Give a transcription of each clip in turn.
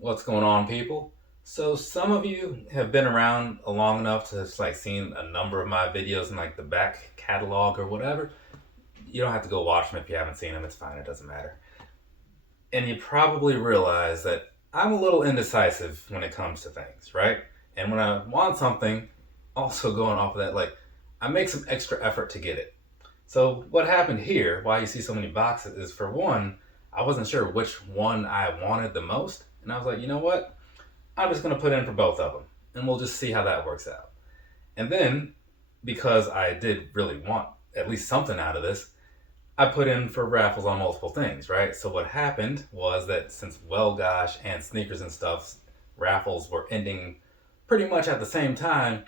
What's going on, people? So some of you have been around long enough to like seen a number of my videos in like the back catalog or whatever. You don't have to go watch them if you haven't seen them. It's fine. It doesn't matter. And you probably realize that I'm a little indecisive when it comes to things, right? And when I want something, also going off of that, like I make some extra effort to get it. So what happened here, why you see so many boxes, is for one, I wasn't sure which one I wanted the most, and I was like, you know what? I'm just going to put in for both of them, and we'll just see how that works out. And then, because I did really want at least something out of this, I put in for raffles on multiple things, right? So what happened was that since Well Gosh and sneakers and stuff raffles were ending pretty much at the same time,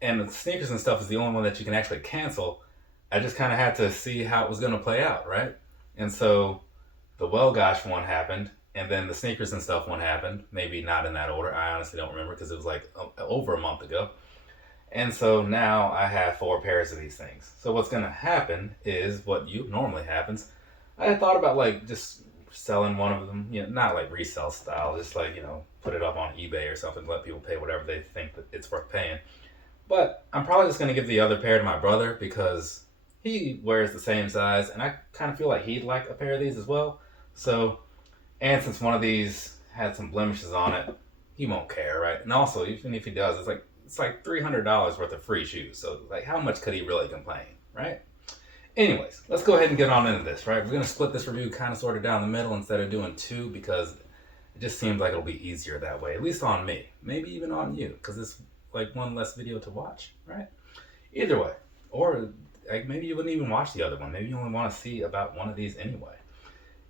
and the sneakers and stuff is the only one that you can actually cancel, I just kind of had to see how it was going to play out, right? And so the Well Gosh one happened, and then the sneakers and stuff one happened. Maybe not in that order. I honestly don't remember because it was like over a month ago. And so now I have four pairs of these things. So what's going to happen is what you normally happens. I had thought about like just selling one of them, not like resale style, just like, put it up on eBay or something, let people pay whatever they think that it's worth paying. But I'm probably just going to give the other pair to my brother because he wears the same size and I kind of feel like he'd like a pair of these as well. So, and since one of these had some blemishes on it, he won't care, right? And also, even if he does, it's like $300 worth of free shoes. So, like, how much could he really complain, right? Anyways, let's go ahead and get on into this, right? We're gonna split this review kind of sort of down the middle instead of doing two because it just seems like it'll be easier that way, at least on me, maybe even on you, because it's like one less video to watch, right? Either way, or like maybe you wouldn't even watch the other one. Maybe you only want to see about one of these anyway.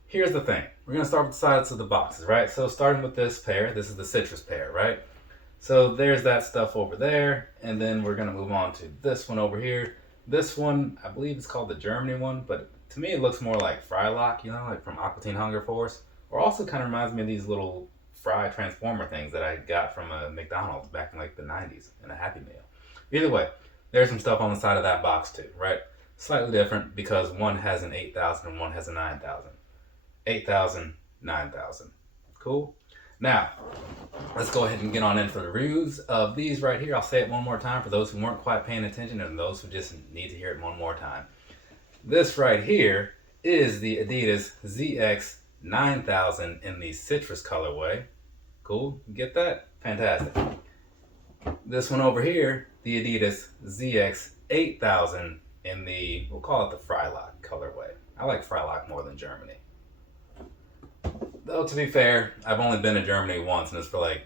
Here's the thing. We're going to start with the sides of the boxes, right? So starting with this pair, this is the citrus pair, right? So there's that stuff over there. And then we're going to move on to this one over here. This one, I believe it's called the Germany one, but to me it looks more like Frylock, like from Aqua Teen Hunger Force. Or also kind of reminds me of these little fry transformer things that I got from a McDonald's back in like the 90s in a Happy Meal. Either way, there's some stuff on the side of that box too, right? Slightly different because one has an 8,000 and one has a 9,000. 8,000, 9,000. Cool? Now, let's go ahead and get on in for the reviews of these right here. I'll say it one more time for those who weren't quite paying attention and those who just need to hear it one more time. This right here is the Adidas ZX 9000 in the citrus colorway. Cool? Get that? Fantastic. This one over here, the Adidas ZX 8000 in the, we'll call it the Frylock colorway. I like Frylock more than Germany. Though, to be fair, I've only been to Germany once, and it's for like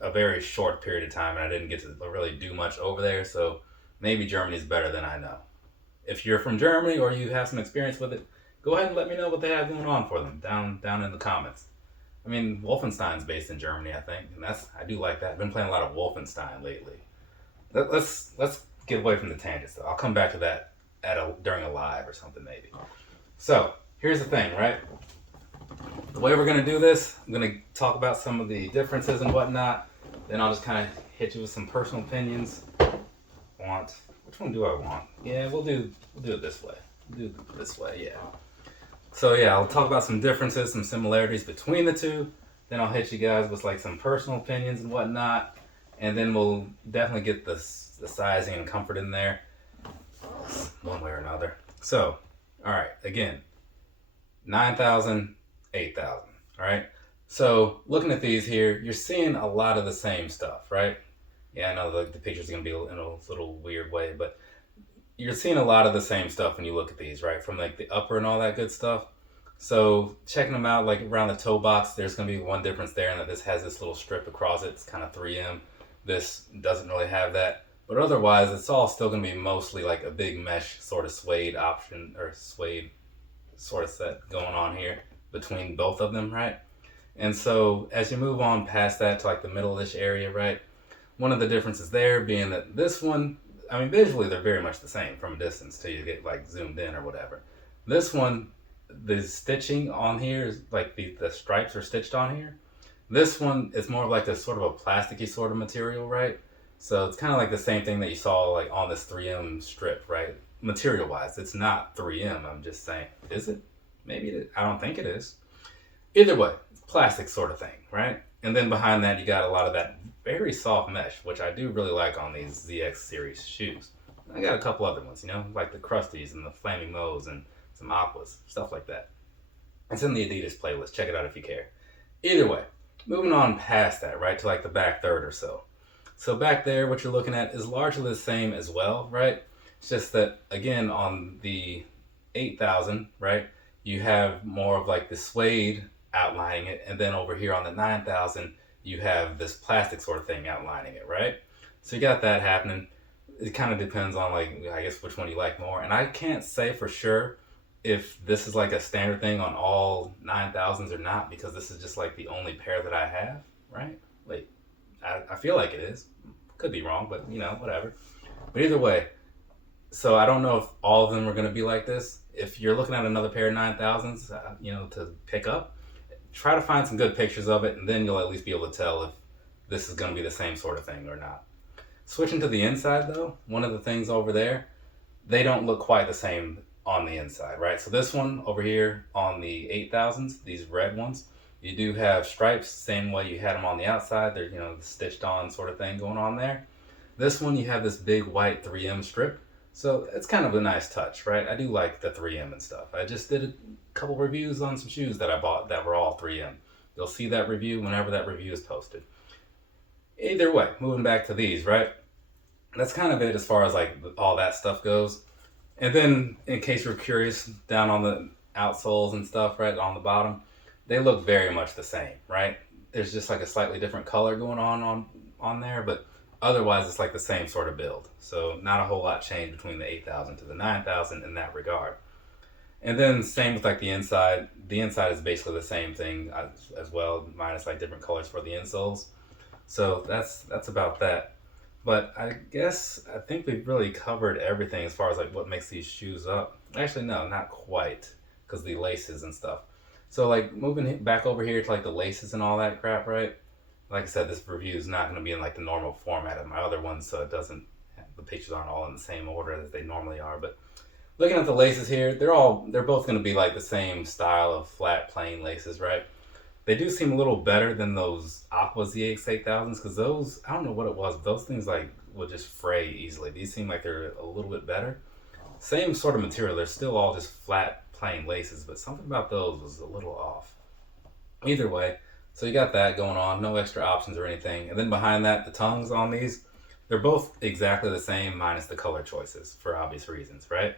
a very short period of time, and I didn't get to really do much over there, so maybe Germany's better than I know. If you're from Germany or you have some experience with it, go ahead and let me know what they have going on for them down in the comments. I mean, Wolfenstein's based in Germany, I think, and I do like that. I've been playing a lot of Wolfenstein lately. Let's get away from the tangents though. I'll come back to that during a live or something maybe. So here's the thing, right? The way we're gonna do this, I'm gonna talk about some of the differences and whatnot. Then I'll just kind of hit you with some personal opinions. Which one do I want? Yeah, we'll do it this way. We'll do it this way, yeah. So yeah, I'll talk about some differences, some similarities between the two. Then I'll hit you guys with like some personal opinions and whatnot, and then we'll definitely get the sizing and comfort in there, one way or another. So, all right, again, 9,000, 8,000. All right. So looking at these here, you're seeing a lot of the same stuff, right? Yeah, I know the picture's gonna be in a little weird way, but you're seeing a lot of the same stuff when you look at these, right? From like the upper and all that good stuff. So checking them out, like around the toe box, there's gonna be one difference there, and that this has this little strip across it. It's kind of 3M. This doesn't really have that, but otherwise, it's all still gonna be mostly like a big mesh sort of suede option or suede sort of set going on here between both of them, right? And so as you move on past that to like the middle-ish area, right? One of the differences there being that this one, I mean, visually they're very much the same from a distance till you get like zoomed in or whatever. This one, the stitching on here is like the stripes are stitched on here. This one is more of like a sort of a plasticky sort of material, right? So it's kind of like the same thing that you saw like on this 3M strip, right? Material wise, it's not 3M. I'm just saying, is it? Maybe it is. I don't think it is. Either way, plastic sort of thing, right? And then behind that, you got a lot of that very soft mesh, which I do really like on these ZX series shoes. I got a couple other ones, like the Crusties and the Flaming Moes and some Aquas, stuff like that. It's in the Adidas playlist. Check it out if you care. Either way, moving on past that, right, to like the back third or so. So back there, what you're looking at is largely the same as well, right? It's just that, again, on the 8000, right, you have more of like the suede outlining it, and then over here on the 9000, you have this plastic sort of thing outlining it, right? So you got that happening. It kind of depends on, like, I guess which one you like more. And I can't say for sure if this is like a standard thing on all 9000s or not, because this is just like the only pair that I have, right? Like, I feel like it is. Could be wrong, but whatever. But either way, so I don't know if all of them are going to be like this. If you're looking at another pair of 9000s, to pick up, try to find some good pictures of it, and then you'll at least be able to tell if this is going to be the same sort of thing or not. Switching to the inside though, one of the things over there, they don't look quite the same on the inside, right? So this one over here on the 8000s, these red ones, you do have stripes, same way you had them on the outside. They're, the stitched on sort of thing going on there. This one, you have this big white 3M strip. So it's kind of a nice touch, right? I do like the 3M and stuff. I just did a couple reviews on some shoes that I bought that were all 3M. You'll see that review whenever that review is posted. Either way, moving back to these, right? That's kind of it as far as like all that stuff goes. And then, in case you're curious, down on the outsoles and stuff, right, on the bottom, they look very much the same, right? There's just like a slightly different color going on there, but otherwise it's like the same sort of build. So not a whole lot changed between the 8000 to the 9000 in that regard. And then same with like the inside. The inside is basically the same thing as well, minus like different colors for the insoles. So that's about that. But I think we've really covered everything as far as like what makes these shoes up. Actually, no, not quite, because the laces and stuff. So like moving back over here to like the laces and all that crap, right? Like I said, this review is not going to be in like the normal format of my other ones, so the pictures aren't all in the same order as they normally are. But looking at the laces here, they're both going to be like the same style of flat plain laces, right? They do seem a little better than those Aqua ZX 8000s, because those, I don't know what it was, but those things like would just fray easily. These seem like they're a little bit better. Same sort of material, they're still all just flat plain laces, but something about those was a little off. Either way, so you got that going on, no extra options or anything. And then behind that, the tongues on these, they're both exactly the same minus the color choices for obvious reasons, right?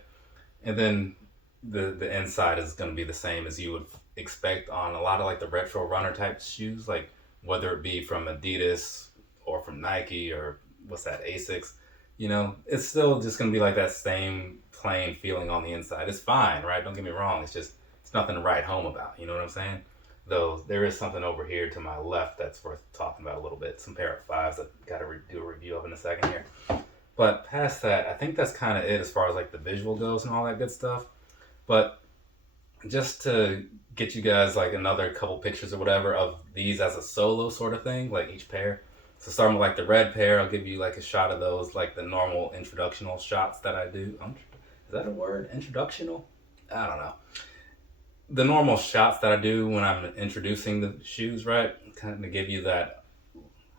And then the inside is going to be the same as you would expect on a lot of like the retro runner type shoes, like whether it be from Adidas or from Nike or what's that, Asics, it's still just going to be like that same plain feeling on the inside. It's fine, right? Don't get me wrong. It's nothing to write home about. You know what I'm saying? Though there is something over here to my left that's worth talking about a little bit. Some pair of fives that got to do a review of in a second here. But past that, I think that's kind of it as far as like the visual goes and all that good stuff. But just to get you guys like another couple pictures or whatever of these as a solo sort of thing, like each pair. So starting with like the red pair, I'll give you like a shot of those, like the normal introductional shots that I do. Is that a word? Introductional? I don't know. The normal shots that I do when I'm introducing the shoes, right? Kind of give you that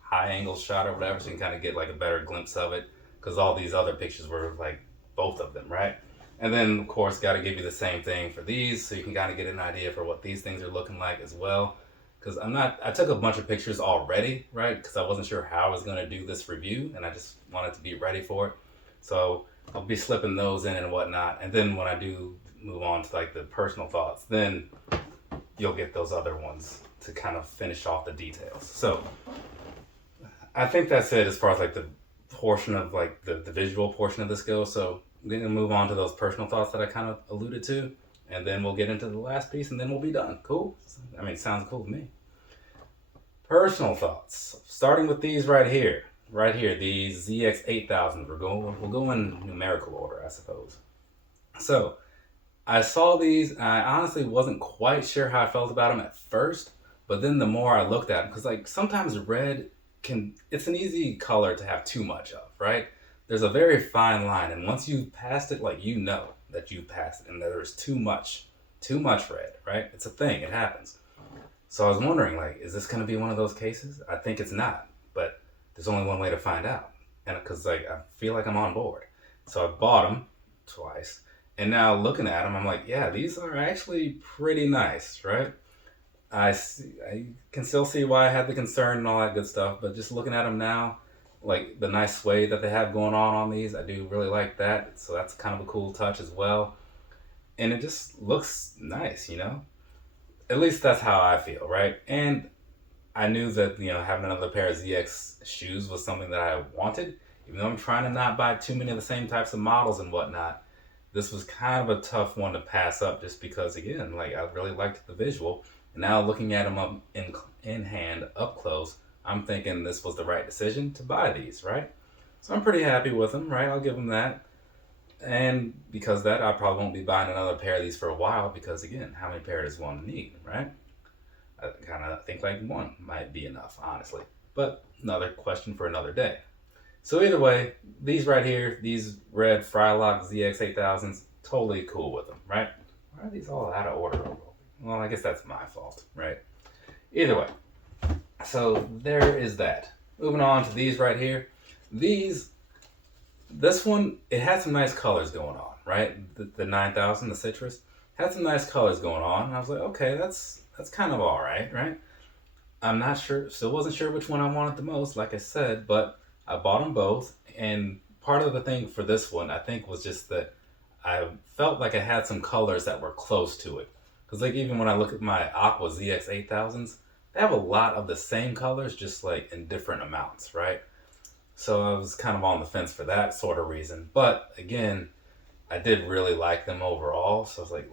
high angle shot or whatever, so you can kind of get like a better glimpse of it, because all these other pictures were like both of them, right? And then of course got to give you the same thing for these, so you can kind of get an idea for what these things are looking like as well. Because I took a bunch of pictures already, right? Because I wasn't sure how I was going to do this review, and I just wanted to be ready for it. So I'll be slipping those in and whatnot. And then when I do move on to like the personal thoughts, then you'll get those other ones to kind of finish off the details. So I think that's it as far as like the portion of like the visual portion of this goes. So I'm going to move on to those personal thoughts that I kind of alluded to, and then we'll get into the last piece, and then we'll be done. Cool? I mean, it sounds cool to me. Personal thoughts, starting with these right here, these ZX 8000s. We'll go in numerical order, I suppose. So I saw these, and I honestly wasn't quite sure how I felt about them at first, but then the more I looked at them, because like sometimes red it's an easy color to have too much of, right? There's a very fine line, and once you've passed it, like you know that you've passed it, and there's too much red, right? It's a thing, it happens. So I was wondering, like, is this going to be one of those cases? I think it's not, but there's only one way to find out. And because, like, I feel like I'm on board. So I bought them twice. And now looking at them, I'm like, yeah, these are actually pretty nice, right? I can still see why I had the concern and all that good stuff, but just looking at them now, like the nice suede that they have going on these, I do really like that. So that's kind of a cool touch as well. And it just looks nice, you know? At least that's how I feel, right? And I knew that, having another pair of ZX shoes was something that I wanted. Even though I'm trying to not buy too many of the same types of models and whatnot, this was kind of a tough one to pass up just because, again, like I really liked the visual. And now looking at them up in hand, up close, I'm thinking this was the right decision to buy these, right? So I'm pretty happy with them, right? I'll give them that. And because of that, I probably won't be buying another pair of these for a while because, again, how many pairs does one need, right? I kind of think like one might be enough, honestly. But another question for another day. So either way, these right here, these red Frylock ZX 8000s, totally cool with them, right? Why are these all out of order? Well, I guess that's my fault, right? Either way, so there is that. Moving on to these right here. This one, it had some nice colors going on, right? The 9000, the citrus, had some nice colors going on. And I was like, okay, that's kind of all right, right? I'm not sure, still wasn't sure which one I wanted the most, like I said, but I bought them both. And part of the thing for this one, I think, was just that I felt like I had some colors that were close to it. Because like even when I look at my Aqua ZX 8000s, they have a lot of the same colors, just like in different amounts, right? So I was kind of on the fence for that sort of reason. But again, I did really like them overall. So I was like,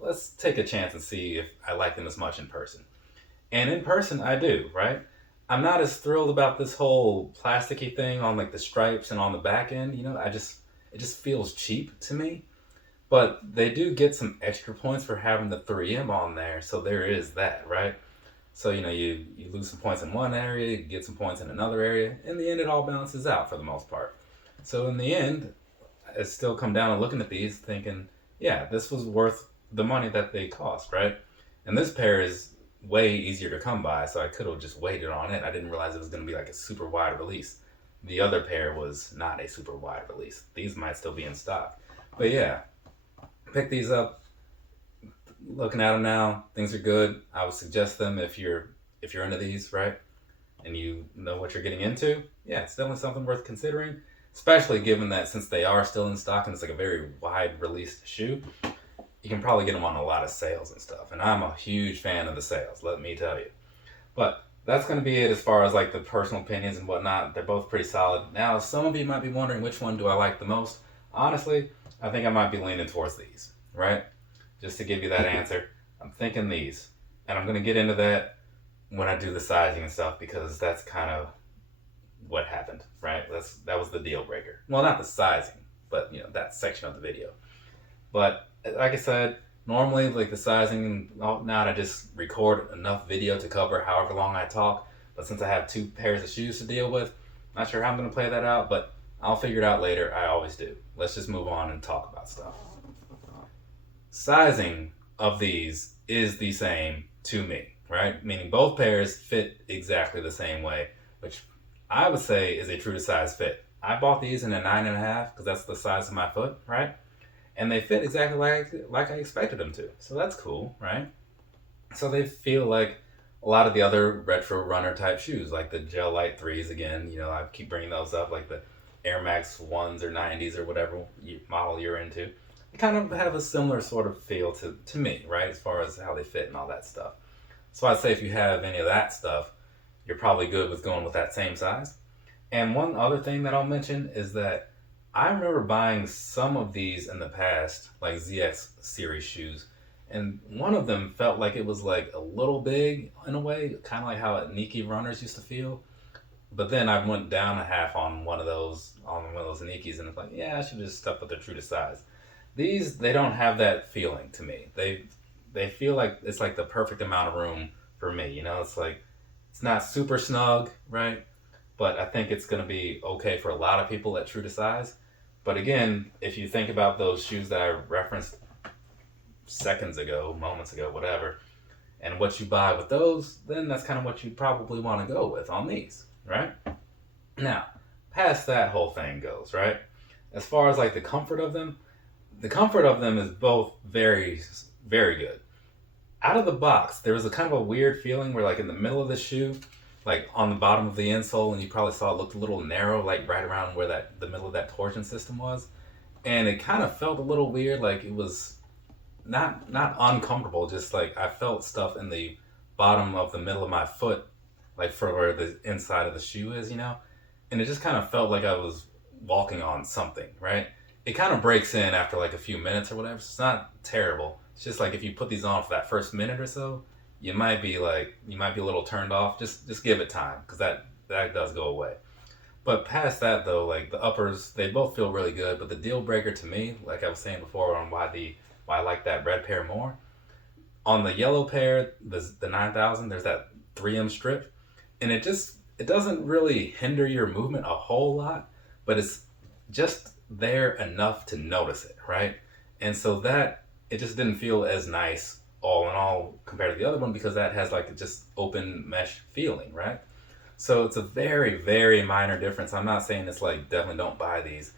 let's take a chance and see if I like them as much in person. And in person, I do, right? I'm not as thrilled about this whole plasticky thing on like the stripes and on the back end. It just feels cheap to me. But they do get some extra points for having the 3M on there. So there is that, right? So, you lose some points in one area, you get some points in another area. In the end, it all balances out for the most part. So in the end, I still come down and looking at these thinking, yeah, this was worth the money that they cost, right? And this pair is way easier to come by, so I could have just waited on it. I didn't realize it was going to be like a super wide release. The other pair was not a super wide release. These might still be in stock. But yeah, pick these up. Looking at them now, things are good. I would suggest them if you're into these, right? And you know what you're getting into. Yeah, it's definitely something worth considering, especially given that since they are still in stock and it's like a very wide released shoe, you can probably get them on a lot of sales and stuff. And I'm a huge fan of the sales, let me tell you. But that's going to be it as far as like the personal opinions and whatnot. They're both pretty solid. Now, some of you might be wondering which one do I like the most. Honestly, I think I might be leaning towards these, right? Just to give you that answer, I'm thinking these. And I'm going to get into that when I do the sizing and stuff because that's kind of what happened, right? That was the deal breaker. Well, not the sizing, but that section of the video. But like I said, normally like the sizing and all, now I just record enough video to cover however long I talk. But since I have two pairs of shoes to deal with, not sure how I'm going to play that out, but I'll figure it out later. I always do. Let's just move on and talk about stuff. Sizing of these is the same to me, right? Meaning both pairs fit exactly the same way, which I would say is a true to size fit. I bought these in a 9.5 because that's the size of my foot, right? And they fit exactly like I expected them to. So that's cool, right? So they feel like a lot of the other retro runner type shoes, like the Gel Light 3s again. I keep bringing those up, like the Air Max 1s or 90s or whatever model you're into. They kind of have a similar sort of feel to me, right? As far as how they fit and all that stuff. So I'd say if you have any of that stuff, you're probably good with going with that same size. And one other thing that I'll mention is that I remember buying some of these in the past, like ZX series shoes, and one of them felt like it was like a little big in a way, kind of like how Nike runners used to feel. But then I went down a half on one of those Nikes, and it's like, yeah, I should just stuck with the true to size. These, they don't have that feeling to me. They feel like it's like the perfect amount of room for me. It's like, it's not super snug, right? But I think it's going to be okay for a lot of people at true to size. But again, if you think about those shoes that I referenced seconds ago, moments ago, whatever, and what you buy with those, then that's kind of what you probably want to go with on these, right? Now, past that whole thing goes, right? As far as like the comfort of them is both very, very good. Out of the box, there was a kind of a weird feeling where like in the middle of the shoe, like on the bottom of the insole, and you probably saw it looked a little narrow, like right around where the middle of that torsion system was. And it kind of felt a little weird, like it was not uncomfortable, just like I felt stuff in the bottom of the middle of my foot, like for where the inside of the shoe is, and it just kind of felt like I was walking on something, right? It kind of breaks in after like a few minutes or whatever, so it's not terrible. It's just like if you put these on for that first minute or so, you might be a little turned off. Just give it time, because that does go away. But past that though, like the uppers, they both feel really good. But the deal breaker to me, like I was saying before, on why I like that red pair more. On the yellow pair, the 9000, there's that 3M strip, and it doesn't really hinder your movement a whole lot, but it's just there enough to notice it, right? And so that it just didn't feel as nice all in all compared to the other one, because that has like a just open mesh feeling, right? So it's a very, very minor difference. I'm not saying it's like definitely don't buy these.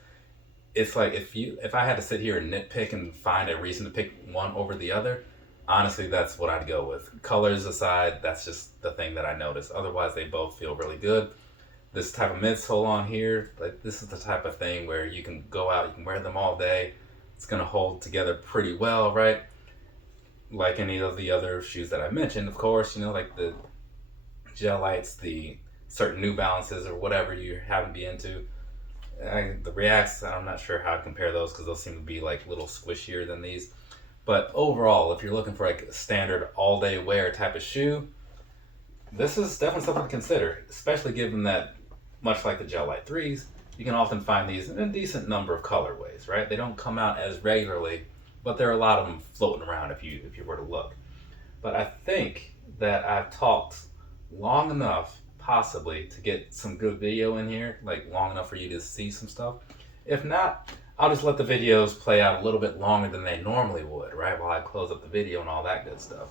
It's like if I had to sit here and nitpick and find a reason to pick one over the other, honestly, that's what I'd go with. Colors aside, that's just the thing that I noticed. Otherwise, they both feel really good. This type of midsole on here, like this is the type of thing where you can go out, you can wear them all day. It's gonna hold together pretty well, right? Like any of the other shoes that I mentioned, of course, like the Gel-Lites, the certain New Balances, or whatever you happen to be into. The Reacts, I'm not sure how to compare those, because those seem to be like a little squishier than these. But overall, if you're looking for like a standard all-day wear type of shoe, this is definitely something to consider, especially given that, much like the Gel-Lite 3s, you can often find these in a decent number of colorways, right? They don't come out as regularly, but there are a lot of them floating around if you were to look. But I think that I've talked long enough, possibly, to get some good video in here, like long enough for you to see some stuff. If not, I'll just let the videos play out a little bit longer than they normally would, right? While I close up the video and all that good stuff.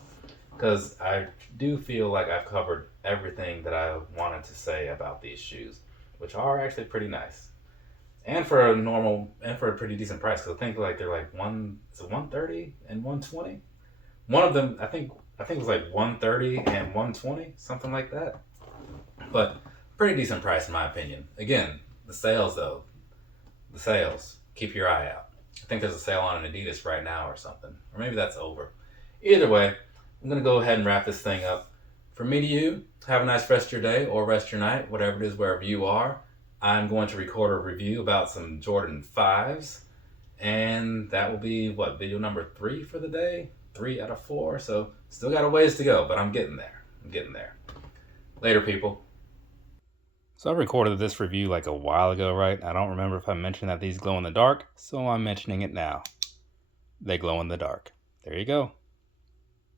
Because I do feel like I've covered everything that I wanted to say about these shoes, which are actually pretty nice. And for a pretty decent price, because I think like they're like $130 and $120. One of them, I think it was like $130 and $120, something like that. But pretty decent price in my opinion. Again, the sales though, keep your eye out. I think there's a sale on an Adidas right now or something, or maybe that's over. Either way, I'm gonna go ahead and wrap this thing up. From me to you, have a nice rest of your day or rest of your night, whatever it is, wherever you are. I'm going to record a review about some Jordan 5s, and that will be video number 3 for the day. 3 out of 4, so still got a ways to go, but I'm getting there. Later, people. So I recorded this review like a while ago, right? I don't remember if I mentioned that these glow in the dark, so I'm mentioning it now. They glow in the dark. There you go.